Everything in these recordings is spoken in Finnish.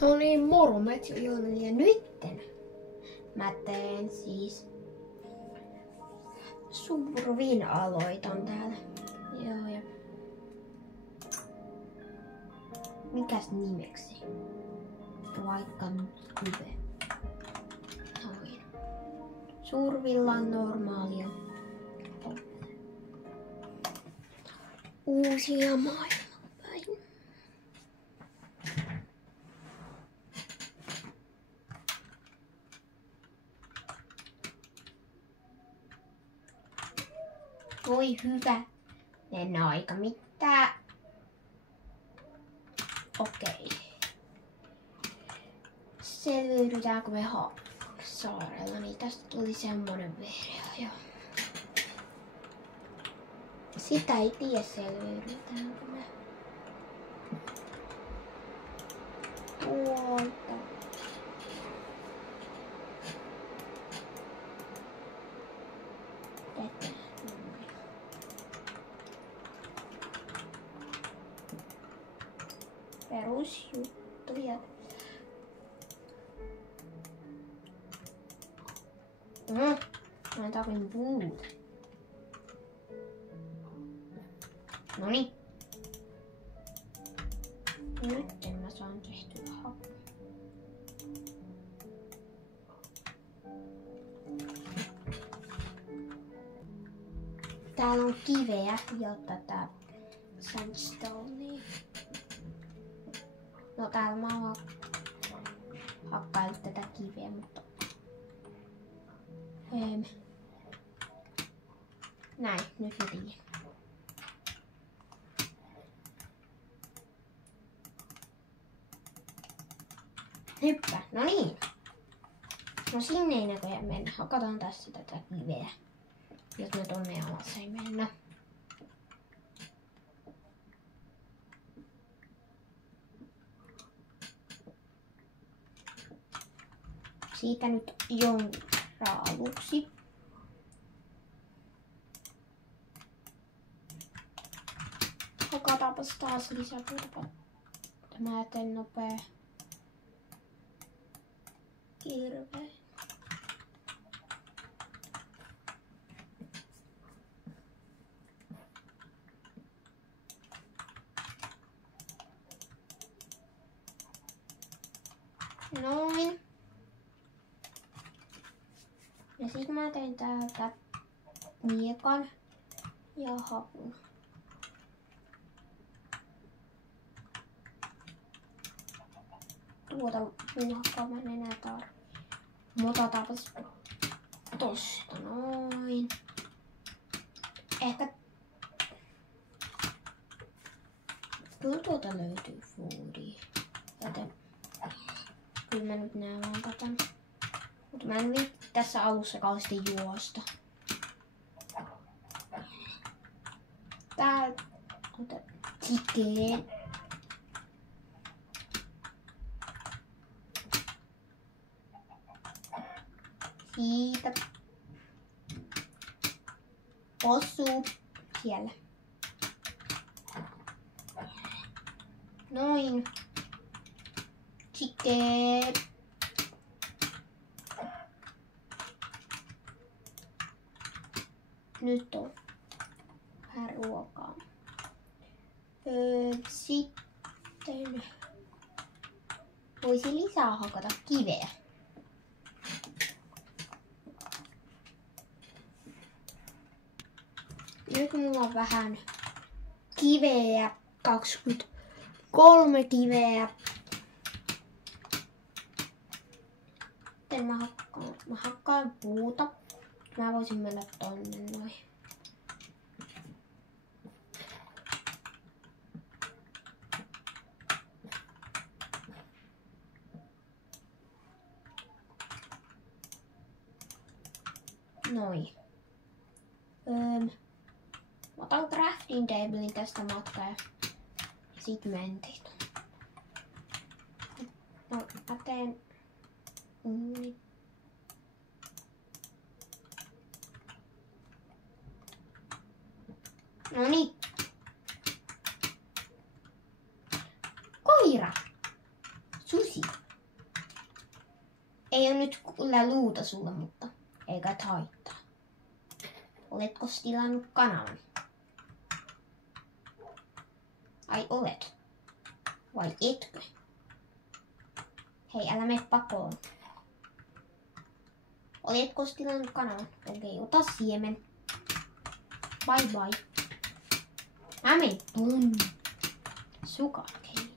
No niin, mormet ja nytten mä teen siis survin aloitan täällä. Joo, ja mikäs nimeksi? Vaikka nyt Yve. Noin. Survilla on normaalia. Uusia maailmanpäin. Voi hyvä. Mennä aika mitään. Okei. Selviydytäänkö me saarella? Niin tästä tuli semmonen vehreä jo. Sitä ei tiedä selviydytäänkö me. Tuolta. Tätä. Perusjuttuja. Mä tarvin puuta. Noniin. Nyt mä saan tehtyä happea. Täällä on kiveä ja tätä sandstonea. No täällä mä oon hakkaillut tätä kiveä, mutta näin, nyt mä tiedän. Hyppää, no niin. No sinne ei näköjään mennä. Hakataan tässä tätä kiveä, jos me tonne alas ei mennä. Siitä nyt jonkun raaluksi. Hakataanpas taas lisäpuuta. Tämä eteen nopea. Kirve. Noin. Ja sit mä teen täältä miekan ja hakun. Tuota puuhakkaa mä en enää tarvitse. Otetaanpas tosta noin. Ehkä kyllä tuota löytyy foodia. Joten kyllä mä nyt nää vaan katan. Mutta mä en viitti tässä alussa kauheasti juosta. Täältä otan chicken. Siitä. Osuu siellä. Noin. Chicken. Nyt on vähän ruokaa. Sitten voisi lisää hakata kiveä. Nyt mulla on vähän kiveä, 23 kiveä. Sitten mä hakkaan puuta. Mä voisin mennä tonne noin. Noin. Mä otan crafting tablein tästä matkaa ja sit mentiin. No, mä teen Noniin. Koira. Susi. Ei ole nyt kyllä luuta sulla, mutta eikä haittaa. Oletko tilannut kanavan? Ai olet? Vai etkö? Hei, älä mene pakoon. Oletko tilannut kanavan? Okei, ota siemen. Bye bye. Mä menen tunnin. Sukat kiinni.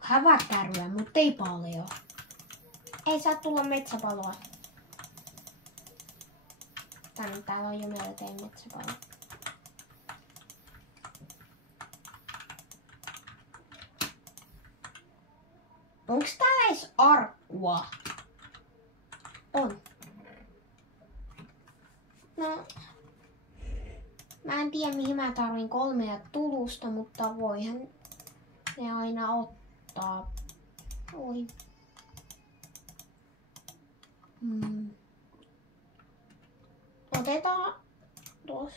Häväkärryä, mutta ei paljon. Ei saa tulla metsäpaloa. Täällä on jo melkein metsäpalo. Onks täällä edes arkkua? On. No. Mä en tiedä mihin mä tarvin 3 tulusta, mutta voihan ne aina ottaa. Oi. Otetaan tos.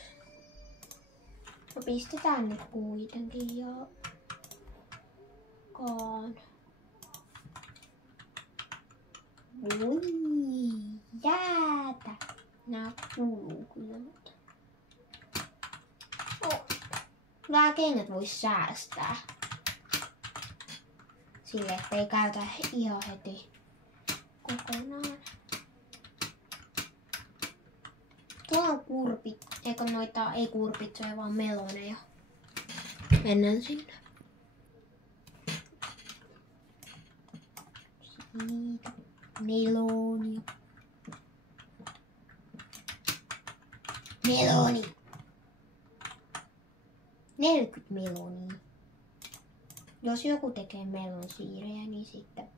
No pistetään nyt kuitenkin jakaan. Voi jäätä. Nää kuuluu kyllä, mutta... Nää kengät vois säästää. Sille, ettei käytä ihan heti kokonaan. Tuolla on kurpit, eikö noita, ei kurpitsoja, vaan meloneja. Mennään sinne. Siitä. Melonia. Meloni. 40 melonia. Jos joku tekee melonsiirejä, niin sitten...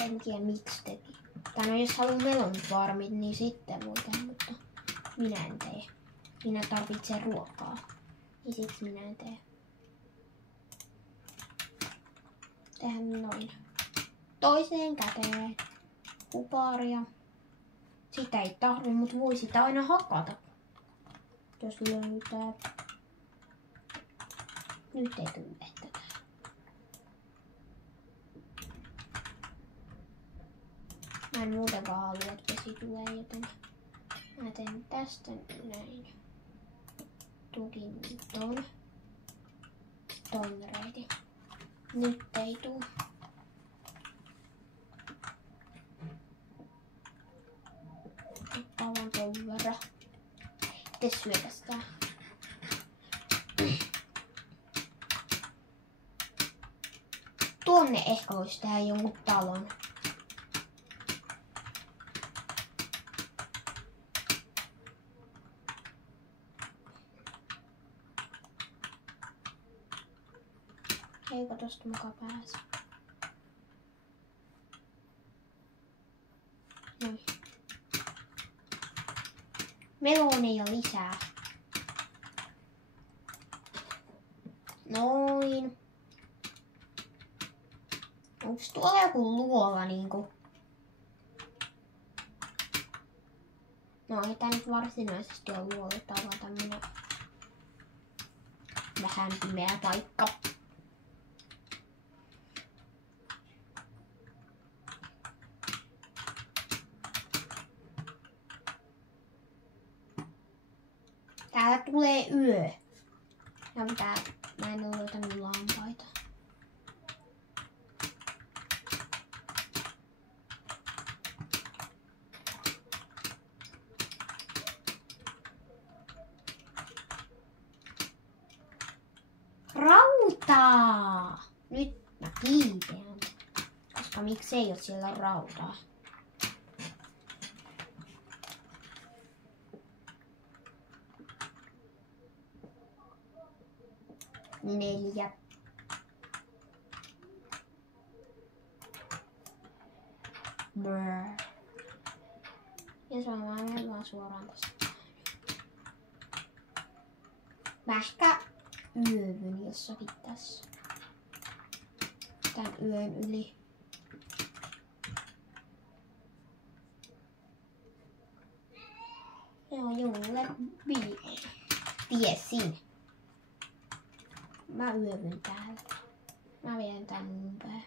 En tiedä miksi teki. Tai no jos haluaa melonfarmit, niin sitten voi tehdä, mutta minä en tee. Minä tarvitsen ruokaa. Ja siksi minä en tee. Tehdään noin. Toiseen käteen. Kuparia. Sitä ei tarvi, mutta voi sitä aina hakata. Jos löytää. Nyt ei tule tätä. Mä en muutenkaan halua, että vesi tulee, joten mä teen tästä näin. Tukin ton reitin. Nyt ei tuu. Palan ton verran. Te syötä sitä. Tuonne ehkä voisi tehdä jonkun talon. Eikö tosta mukaan pääse? Noin. Meloneja lisää. Noin. Onks tuolla joku luola niinku? No ei tää nyt varsinaisesti ole luola, tää on tämmönen vähän pimeä paikka. Täällä tulee yö. Ja mä en ole löytänyt lampaita. Rautaa! Nyt mä kiipeän. Koska miksei oo siellä rautaa. Neljä. Brr. Ja se on vaan suoraan tästä. Mä ehkä yövyn jossakin tässä. Tän yön yli. Joo, julle tiesin. Mä yövyn täällä. Mä vien tän umpeen.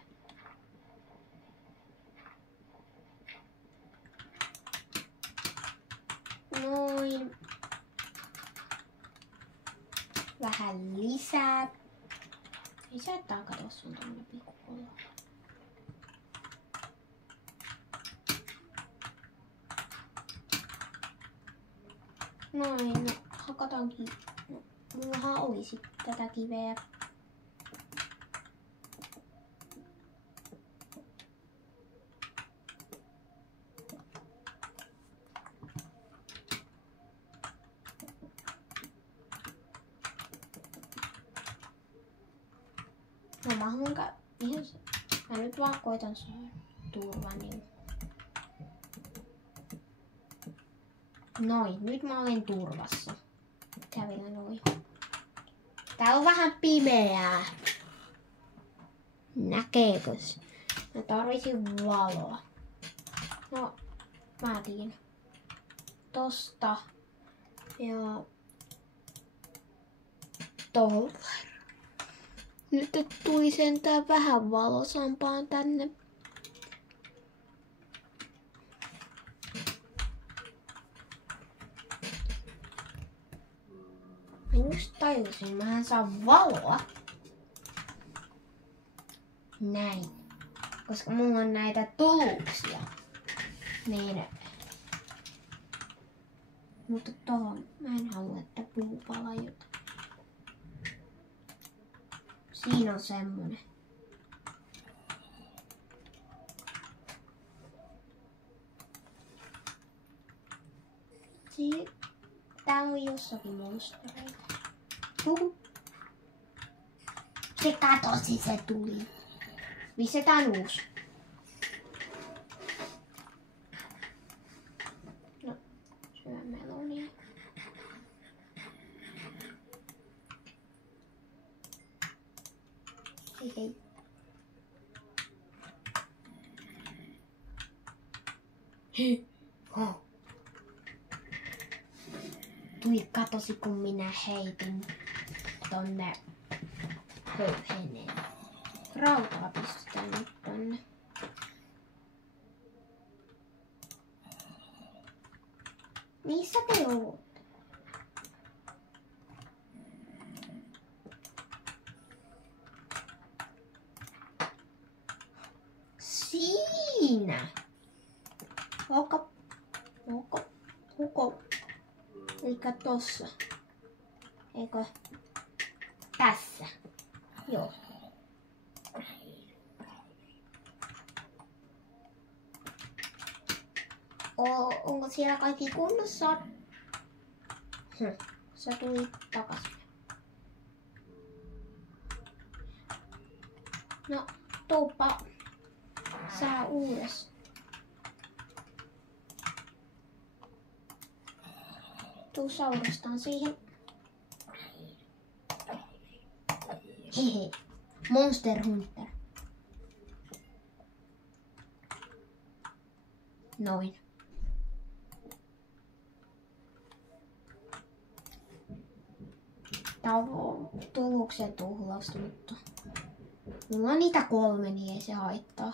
Noin. Vähän lisää. Ei sä et kato sun tommonen pikkukolo. Noin, no hakataankin. No, mullahan olisi tätä kiveä. No mä haluan ihan se. Mä nyt vaan koitan saada turvan. Niin. Noin, nyt mä olen turvassa. Kävellä noin. Tää on vähän pimeää. Näkeekös? Mä tarvitsin valoa. No, mä tiedän. Tosta. Ja tolla. Nyt tuli sentään vähän valosampaan tänne. Mä just tajusin, mähän saan valoa. Näin. Koska mulla on näitä tuluksia. Niin. Mutta tohon mä en halua, että puu palaa jotain. Siinä on semmonen. Täällä on jossakin monstereita. Se katosi, se tuli. Missä tää on uusi? No, syö melonia. Hei. Hei. Oh. Tuli katosi, kun minä heitin tonne höyheneen. Rautaa pistetään nyt tonne. Missä te ootte? Siinä! Onko? Eikä tossa. Eikö? Tässä. Joo. Onko siellä kaikki kunnossa? Se tuli takaisin. No, tuuppa sä uudestaan. Tuu sä uudestaan siihen. Hehe. Monster Hunter. Noin. Tää on tuloksen tuhlausta, mutta mulla on niitä 3, niin ei se haittaa.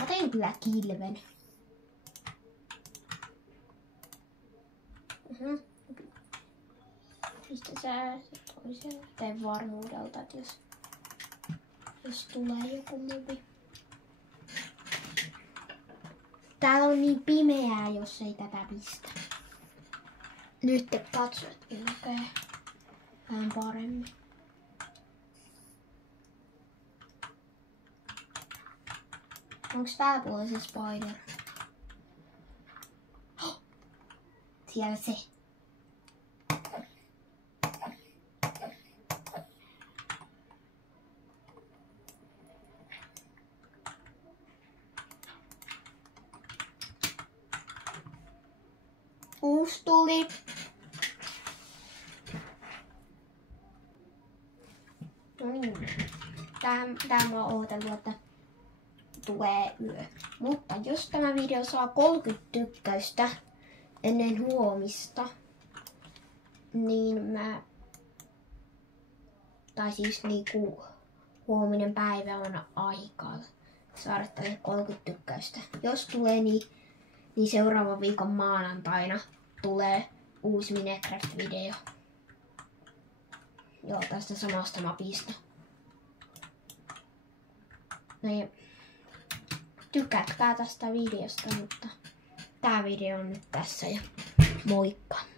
Mä teen kyllä kilven. Mistä sä toisella? Teen varmuudelta, että jos tulee joku muvi. Täällä on niin pimeää, jos ei tätä pistä. Nyt te katsotte näkee vähän paremmin. Onks tää puolella se spider? Oh! Siellä se. Uusi tuli. No niin. Tää mä oon ootellut, että tulee yö. Mutta jos tämä video saa 30 tykkäystä ennen huomista, niin tai siis niinku huominen päivä on aikaa saada tälle 30 tykkäystä. Jos tulee, niin seuraavan viikon maanantaina tulee uusi Minecraft-video. Joo, tästä samasta mapista. No ja tykätkää tästä videosta, mutta tää video on nyt tässä ja moikka!